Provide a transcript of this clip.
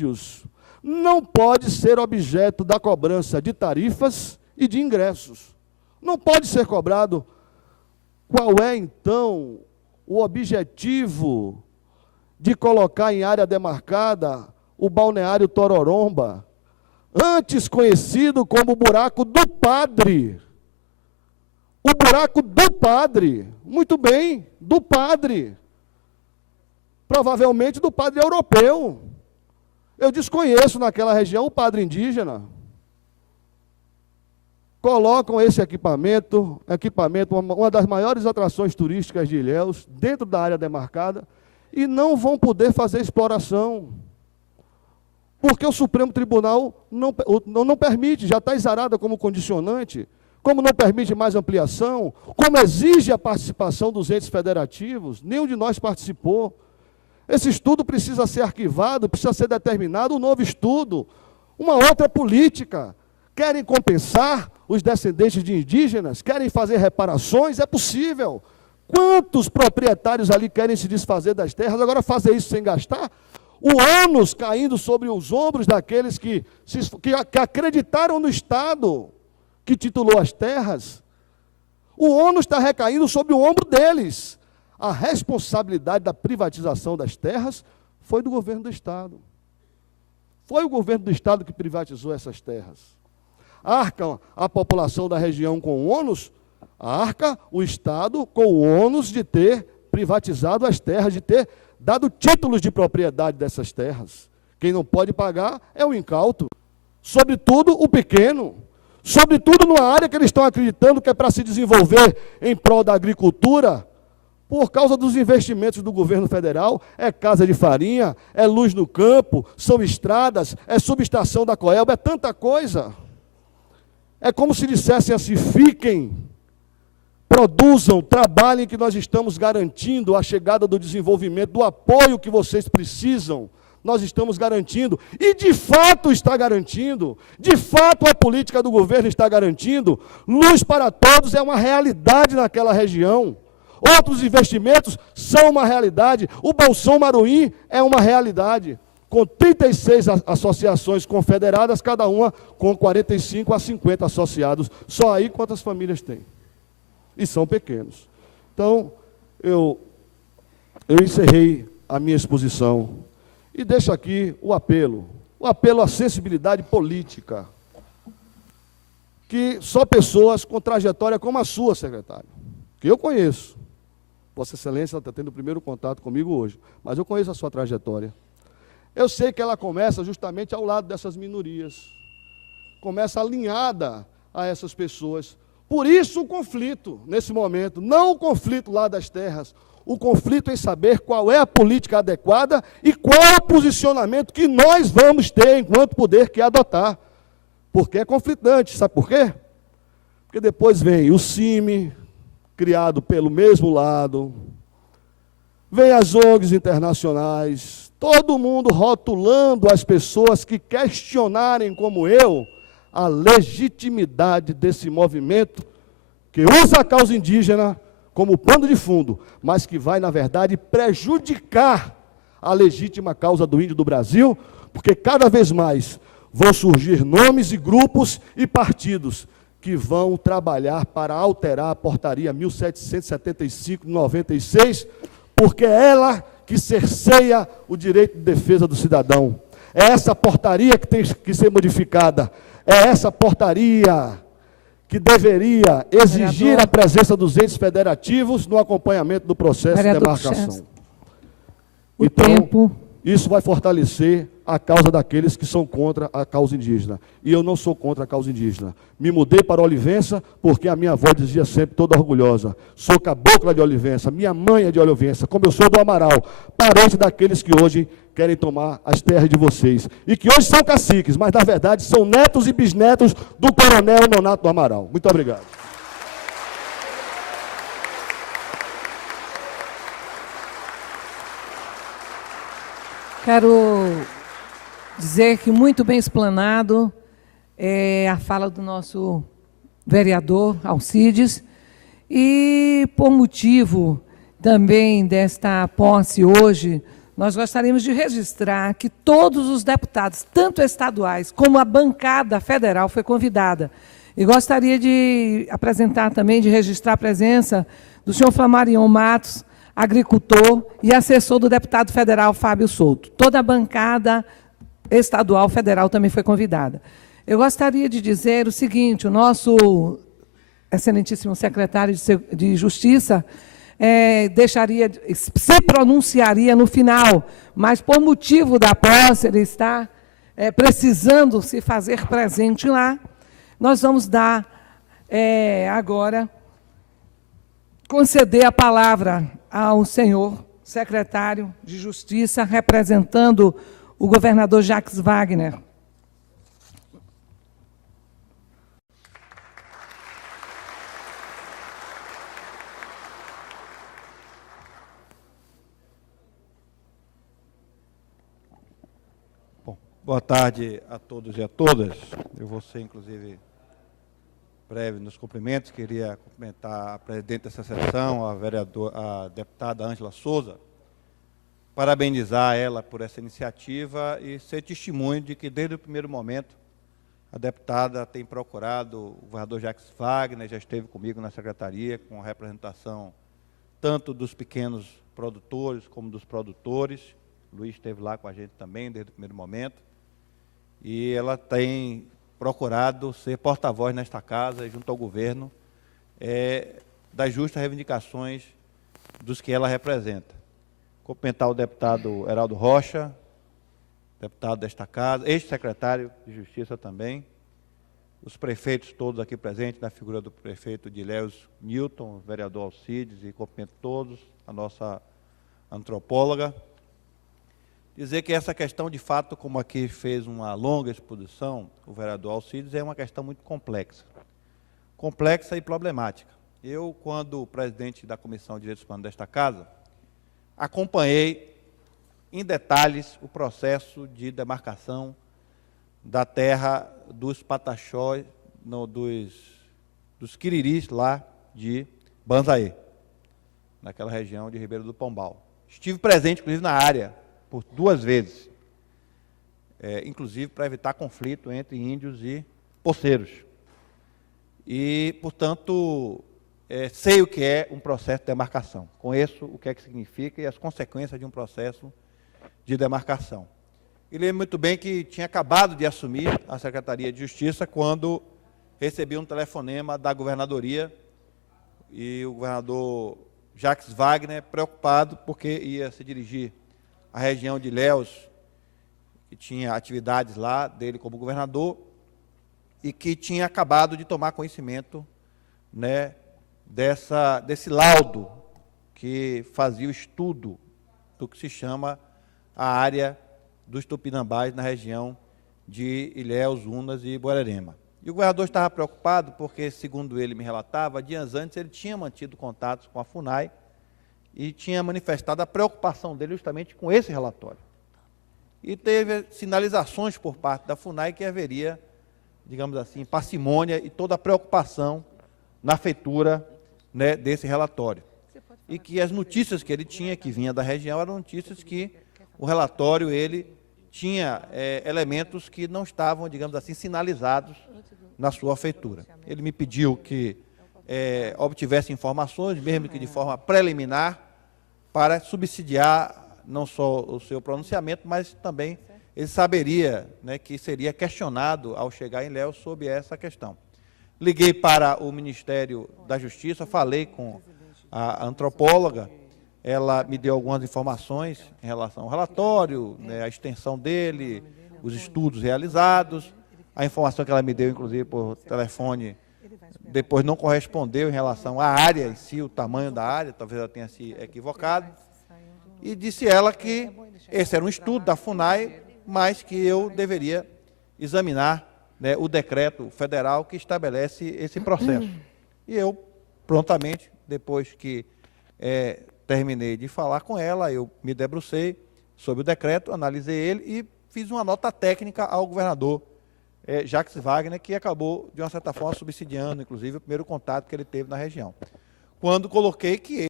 índios não pode ser objeto da cobrança de tarifas e de ingressos. Não pode ser cobrado. Qual é, então, o objetivo de colocar em área demarcada o balneário Tororomba, antes conhecido como o buraco do Padre? O buraco do Padre, muito bem, do Padre. Provavelmente do padre europeu. Eu desconheço naquela região o padre indígena. Colocam esse equipamento, uma das maiores atrações turísticas de Ilhéus, dentro da área demarcada, e não vão poder fazer exploração. Porque o Supremo Tribunal não permite, já está exarada como condicionante, como não permite mais ampliação, como exige a participação dos entes federativos, nenhum de nós participou. Esse estudo precisa ser arquivado, precisa ser determinado um novo estudo, uma outra política. Querem compensar os descendentes de indígenas? Querem fazer reparações? É possível. Quantos proprietários ali querem se desfazer das terras? Agora fazer isso sem gastar? O ônus caindo sobre os ombros daqueles que acreditaram no Estado que titulou as terras. O ônus está recaindo sobre o ombro deles. A responsabilidade da privatização das terras foi do governo do Estado. Foi o governo do Estado que privatizou essas terras. Arca a população da região com o ônus? Arca o Estado com o ônus de ter privatizado as terras, de ter dado títulos de propriedade dessas terras. Quem não pode pagar é o incauto. Sobretudo o pequeno. Sobretudo numa área que eles estão acreditando que é para se desenvolver em prol da agricultura, por causa dos investimentos do governo federal. É casa de farinha, é luz no campo, são estradas, é subestação da Coelba, é tanta coisa. É como se dissessem assim: fiquem, produzam, trabalhem, que nós estamos garantindo a chegada do desenvolvimento, do apoio que vocês precisam. Nós estamos garantindo, e de fato está garantindo, de fato a política do governo está garantindo. Luz para todos é uma realidade naquela região. Outros investimentos são uma realidade. O Bolsão Maruim é uma realidade, com 36 associações confederadas, cada uma com 45 a 50 associados. Só aí quantas famílias tem? E são pequenos. Então, eu encerrei a minha exposição e deixo aqui o apelo à sensibilidade política, que só pessoas com trajetória como a sua, secretário, que eu conheço. Vossa Excelência está tendo o primeiro contato comigo hoje, mas eu conheço a sua trajetória. Eu sei que ela começa justamente ao lado dessas minorias, começa alinhada a essas pessoas. Por isso o conflito, nesse momento, não o conflito lá das terras, o conflito em saber qual é a política adequada e qual é o posicionamento que nós vamos ter enquanto poder que adotar. Porque é conflitante, sabe por quê? Porque depois vem o CIMI, criado pelo mesmo lado, vem as ONGs internacionais, todo mundo rotulando as pessoas que questionarem, como eu, a legitimidade desse movimento que usa a causa indígena como pano de fundo, mas que vai, na verdade, prejudicar a legítima causa do índio do Brasil, porque cada vez mais vão surgir nomes e grupos e partidos que vão trabalhar para alterar a portaria 1775 de 96, porque é ela que cerceia o direito de defesa do cidadão. É essa portaria que tem que ser modificada. É essa portaria que deveria exigir a presença dos entes federativos no acompanhamento do processo de demarcação. Então, isso vai fortalecer a causa daqueles que são contra a causa indígena. E eu não sou contra a causa indígena. Me mudei para Olivença porque a minha avó dizia sempre, toda orgulhosa, sou cabocla de Olivença, minha mãe é de Olivença, como eu sou do Amaral, parente daqueles que hoje querem tomar as terras de vocês. E que hoje são caciques, mas na verdade são netos e bisnetos do coronel Nonato do Amaral. Muito obrigado. Quero dizer que muito bem explanado é a fala do nosso vereador Alcides, e por motivo também desta posse hoje nós gostaríamos de registrar que todos os deputados, tanto estaduais como a bancada federal, foi convidada. E gostaria de apresentar também, de registrar a presença do senhor Flamarion Matos, agricultor e assessor do deputado federal Fábio Souto. Toda a bancada estadual federal também foi convidada. Eu gostaria de dizer o seguinte: o nosso excelentíssimo secretário de Justiça se pronunciaria no final, mas por motivo da posse, ele está precisando se fazer presente lá. Nós vamos dar agora, conceder a palavra ao senhor secretário de Justiça, representando o governador Jacques Wagner. Boa tarde a todos e a todas. Eu vou ser, inclusive, breve nos cumprimentos. Queria cumprimentar a presidente dessa sessão, a deputada Ângela Souza, parabenizar ela por essa iniciativa e ser testemunho de que, desde o primeiro momento, a deputada tem procurado o governador Jacques Wagner, já esteve comigo na secretaria, com a representação tanto dos pequenos produtores como dos produtores. O Luiz esteve lá com a gente também, desde o primeiro momento. E ela tem procurado ser porta-voz nesta casa, junto ao governo, das justas reivindicações dos que ela representa. Cumprimentar o deputado Heraldo Rocha, deputado desta casa, ex-secretário de Justiça também, os prefeitos todos aqui presentes, na figura do prefeito de Ilhéus, Newton, o vereador Alcides, e cumprimento todos, a nossa antropóloga. Dizer que essa questão, de fato, como aqui fez uma longa exposição, o vereador Alcides, é uma questão muito complexa. Complexa e problemática. Eu, quando presidente da Comissão de Direitos Humanos desta casa, acompanhei em detalhes o processo de demarcação da terra dos pataxós, dos quiriris lá de Banzaê, naquela região de Ribeiro do Pombal. Estive presente, inclusive, na área, por 2 vezes, inclusive para evitar conflito entre índios e poceiros. E, portanto, sei o que é um processo de demarcação, conheço o que é que significa e as consequências de um processo de demarcação. E lembro muito bem que tinha acabado de assumir a Secretaria de Justiça quando recebi um telefonema da governadoria e o governador Jacques Wagner, preocupado porque ia se dirigir à região de Ilhéus, que tinha atividades lá dele como governador, e que tinha acabado de tomar conhecimento, né, desse laudo que fazia o estudo do que se chama a área dos Tupinambás na região de Ilhéus, Unas e Borborema. E o governador estava preocupado porque, segundo ele me relatava, dias antes ele tinha mantido contatos com a FUNAI e tinha manifestado a preocupação dele justamente com esse relatório. E teve sinalizações por parte da FUNAI que haveria, digamos assim, parcimônia e toda a preocupação na feitura, né, desse relatório. E que as notícias que ele tinha, que vinha da região, eram notícias que o relatório, ele tinha elementos que não estavam, digamos assim, sinalizados na sua feitura. Ele me pediu que obtivesse informações, mesmo que de forma preliminar, para subsidiar não só o seu pronunciamento, mas também ele saberia, né, que seria questionado ao chegar em Ilhéus sobre essa questão. Liguei para o Ministério da Justiça, falei com a antropóloga, ela me deu algumas informações em relação ao relatório, né, a extensão dele, os estudos realizados, a informação que ela me deu, inclusive, por telefone, depois não correspondeu em relação à área em si, o tamanho da área, talvez ela tenha se equivocado, e disse ela que esse era um estudo da FUNAI, mas que eu deveria examinar, né, o decreto federal que estabelece esse processo. E eu, prontamente, depois que terminei de falar com ela, eu me debrucei sobre o decreto, analisei ele e fiz uma nota técnica ao governador Jacques Wagner, que acabou, de uma certa forma, subsidiando, inclusive, o primeiro contato que ele teve na região. Quando coloquei que